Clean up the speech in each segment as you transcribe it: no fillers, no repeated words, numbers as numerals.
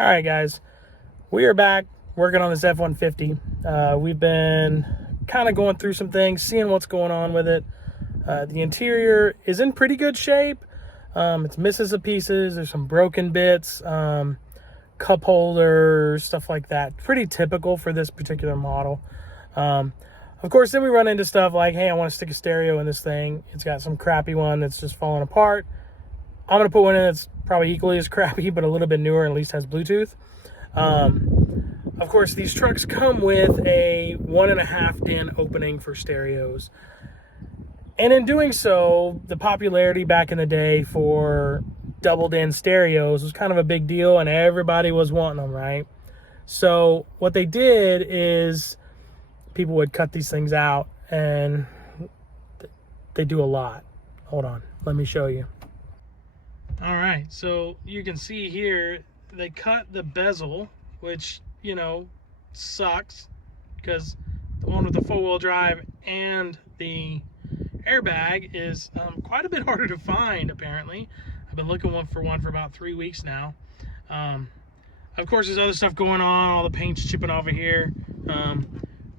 All right, guys, we are back working on this F-150. We've been kind of going through some things, seeing what's going on with it. The interior is in pretty good shape. It's missing some pieces. There's some broken bits, cup holders, stuff like that. Pretty typical for this particular model. Of course, then we run into stuff like, hey, I want to stick a stereo in this thing. It's got some crappy one that's just falling apart. I'm going to put one in that's probably equally as crappy, but a little bit newer and at least has Bluetooth. Of course, these trucks come with a 1.5 DIN opening for stereos. And in doing so, the popularity back in the day for double DIN stereos was kind of a big deal, and everybody was wanting them, right? So what they did is people would cut these things out, and they do a lot. Hold on, let me show you. All right, so you can see here, they cut the bezel, which, you know, sucks because the one with the 4-wheel drive and the airbag is quite a bit harder to find, apparently. I've been looking for one for about 3 weeks now. Of course, there's other stuff going on, all the paint's chipping off of here.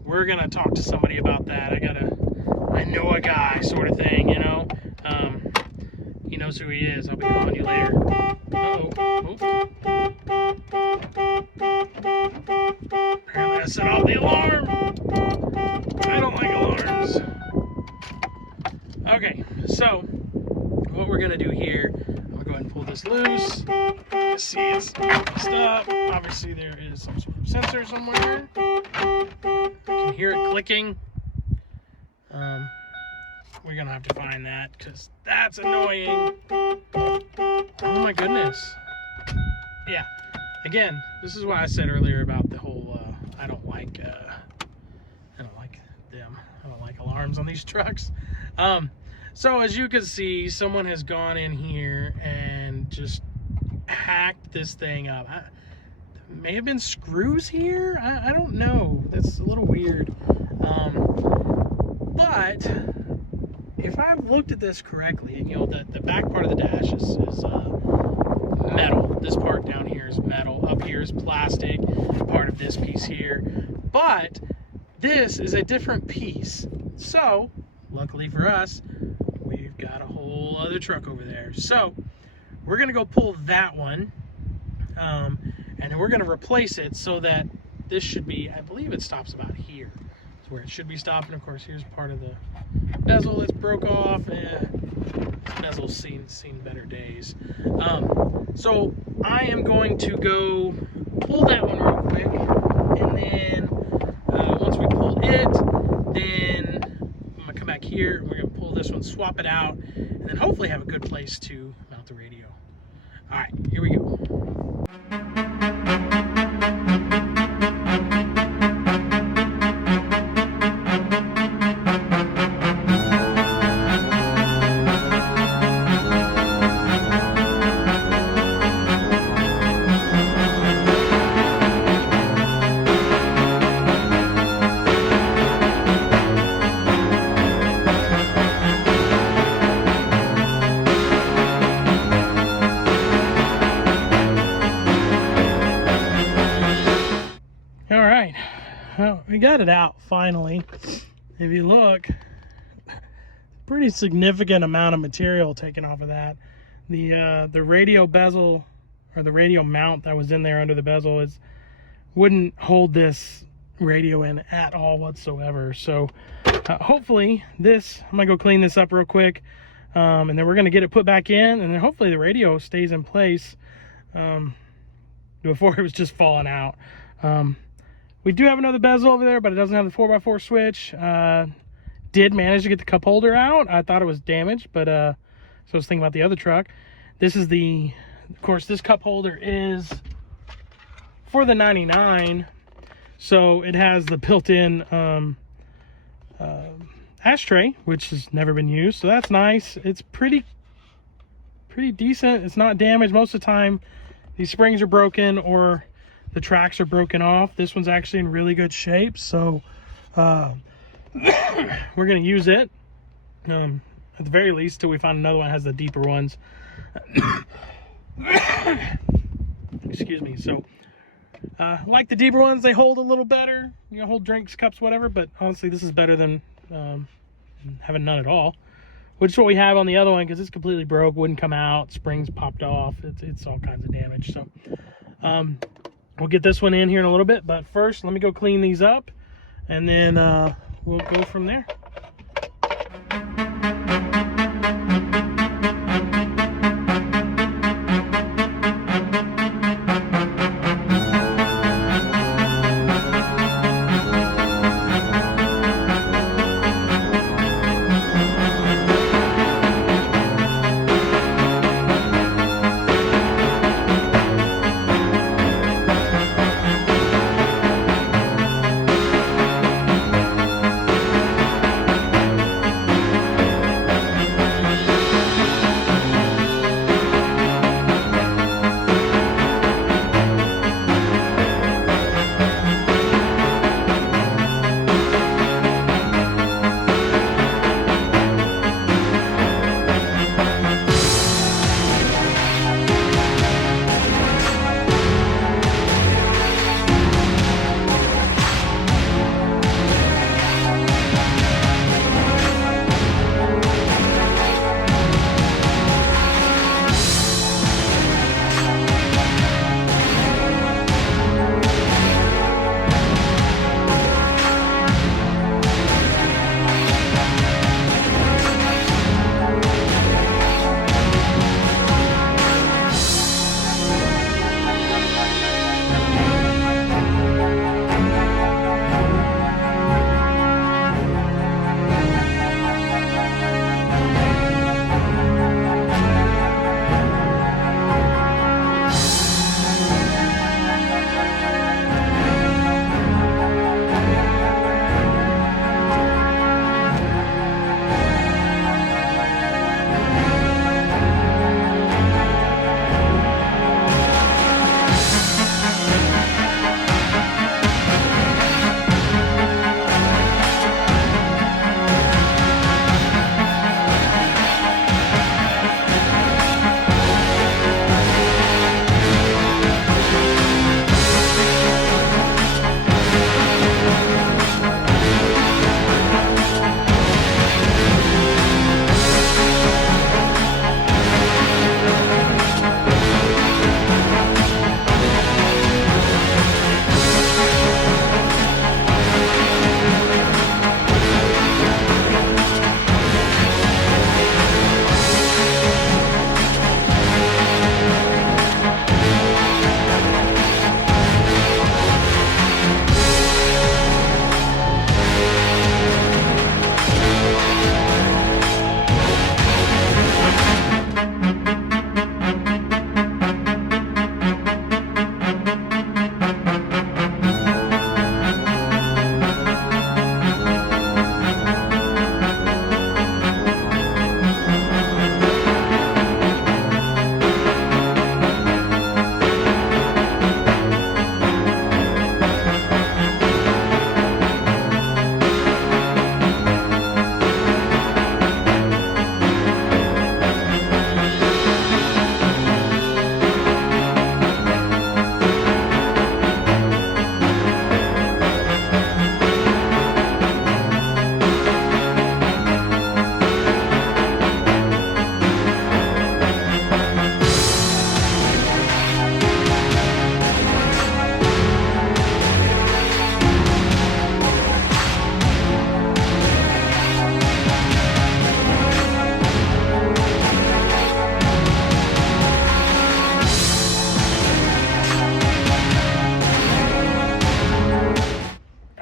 We're gonna talk to somebody about that. I know a guy sort of thing, you know. He knows who he is. I'll be calling you later. Apparently I set off the alarm. I don't like alarms. Okay, so what we're gonna do here, I'm gonna go ahead and pull this loose. You see it's messed up. Obviously there is some sort of sensor somewhere. You can hear it clicking. We're gonna have to find that because that's annoying. Oh my goodness. Yeah, again, this is why I said earlier about the whole I don't like them. I don't like alarms on these trucks. So as you can see, someone has gone in here and just hacked this thing up. May have been screws here. I don't know. That's a little weird. But if I've looked at this correctly, and you know, the back part of the dash is metal. This part down here is metal. Up here is plastic. Part of this piece here. But this is a different piece. So, luckily for us, we've got a whole other truck over there. So, we're going to go pull that one. And then we're going to replace it so that this should be, I believe it stops about here. That's where it should be stopping. Of course, here's part of the bezel that's broke off. This bezel's seen better days. So I am going to go pull that one real quick, and then once we pull it, then I'm gonna come back here and we're gonna pull this one, swap it out, and then hopefully have a good place to mount the radio. All right, here we go. Well, we got it out finally. If you look, pretty significant amount of material taken off of that. The radio bezel, or the radio mount that was in there under the bezel, wouldn't hold this radio in at all whatsoever. So hopefully this, I'm gonna go clean this up real quick, and then we're gonna get it put back in, and then hopefully the radio stays in place. Before it was just falling out. We do have another bezel over there, but it doesn't have the 4x4 switch. Did manage to get the cup holder out. I thought it was damaged, but so I was thinking about the other truck. This is of course, this cup holder is for the 99, so it has the built-in ashtray, which has never been used, so that's nice. It's pretty decent. It's not damaged. Most of the time, these springs are broken or the tracks are broken off. This one's actually in really good shape, so we're gonna use it at the very least till we find another one that has the deeper ones. Excuse excuse me. So like the deeper ones, they hold a little better, you know, hold drinks, cups, whatever, but honestly this is better than having none at all, which is what we have on the other one, because it's completely broke, wouldn't come out, springs popped off, it's all kinds of damage. So we'll get this one in here in a little bit, but first let me go clean these up, and then we'll go from there.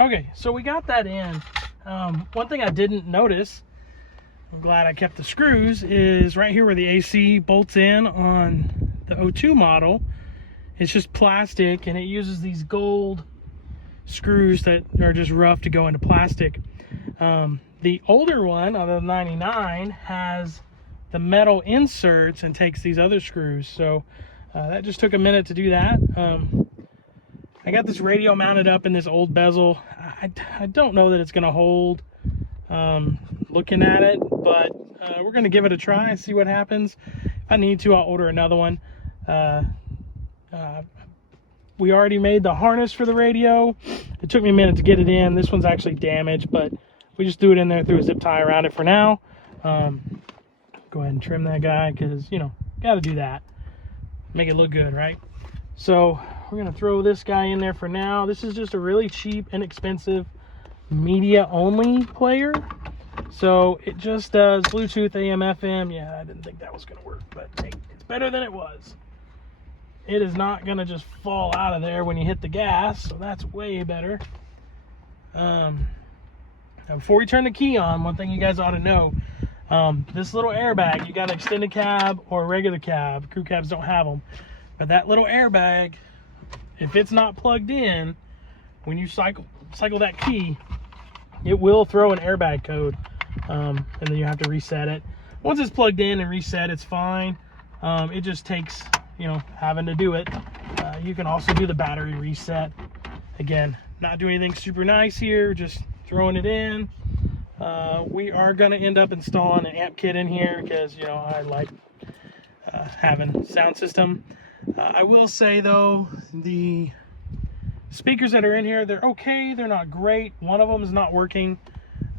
Okay, so we got that in. One thing I didn't notice, I'm glad I kept the screws, is right here where the AC bolts in on the O2 model. It's just plastic, and it uses these gold screws that are just rough to go into plastic. The older one, on the 99, has the metal inserts and takes these other screws. So that just took a minute to do that. I got this radio mounted up in this old bezel. I don't know that it's going to hold looking at it, but we're going to give it a try and see what happens. If I need to, I'll order another one. We already made the harness for the radio. It took me a minute to get it in. This one's actually damaged, but we just threw it in there, threw a zip tie around it for now. Go ahead and trim that guy because, you know, got to do that. Make it look good, right? So we're going to throw this guy in there for now. This is just a really cheap, inexpensive media-only player. So it just does Bluetooth, AM, FM. Yeah, I didn't think that was going to work, but hey, it's better than it was. It is not going to just fall out of there when you hit the gas, so that's way better. Now before we turn the key on, one thing you guys ought to know, this little airbag, you got an extended cab or a regular cab. Crew cabs don't have them. But that little airbag, if it's not plugged in, when you cycle that key, it will throw an airbag code, and then you have to reset it. Once it's plugged in and reset, it's fine. It just takes, you know, having to do it. You can also do the battery reset. Again, not doing anything super nice here, just throwing it in. We are going to end up installing an amp kit in here because, you know, I like having sound system. I will say though, the speakers that are in here, they're okay, they're not great. One of them is not working.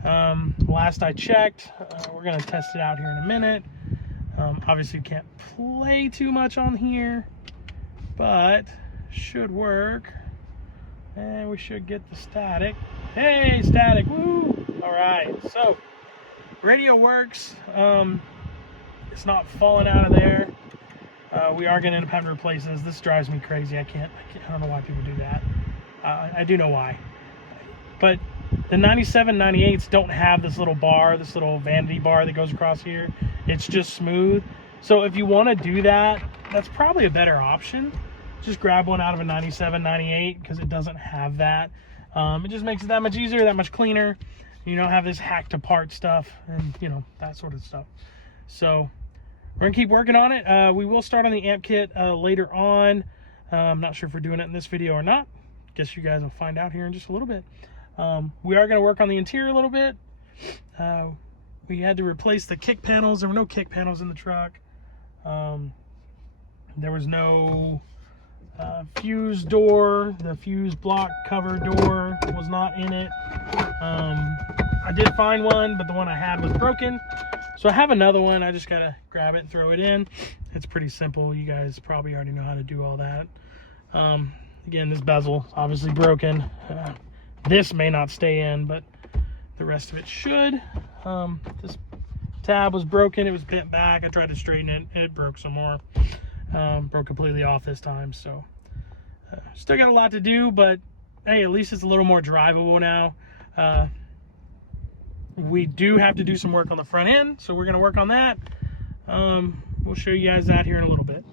Last I checked, we're going to test it out here in a minute. Obviously you can't play too much on here, but should work. And we should get the static. Hey, static, woo! All right, so radio works. It's not falling out of there. We are going to end up having to replace this. This drives me crazy. I don't know why people do that. I do know why. But the 97, 98s don't have this little bar, this little vanity bar that goes across here. It's just smooth. So if you want to do that, that's probably a better option. Just grab one out of a 97, 98 because it doesn't have that. It just makes it that much easier, that much cleaner. You don't have this hacked apart stuff and, you know, that sort of stuff. So we're gonna keep working on it. We will start on the amp kit later on. I'm not sure if we're doing it in this video or not. Guess you guys will find out here in just a little bit. We are gonna work on the interior a little bit. We had to replace the kick panels. There were no kick panels in the truck. There was no fuse door. The fuse block cover door was not in it. I did find one, but the one I had was broken. So I have another one. I just gotta grab it and throw it in. It's pretty simple. You guys probably already know how to do all that. Again, this bezel obviously broken. This may not stay in, but the rest of it should. This tab was broken. It was bent back. I tried to straighten it and it broke some more. Broke completely off this time. So still got a lot to do, but hey, at least it's a little more drivable now. We do have to do some work on the front end, so we're going to work on that. We'll show you guys that here in a little bit.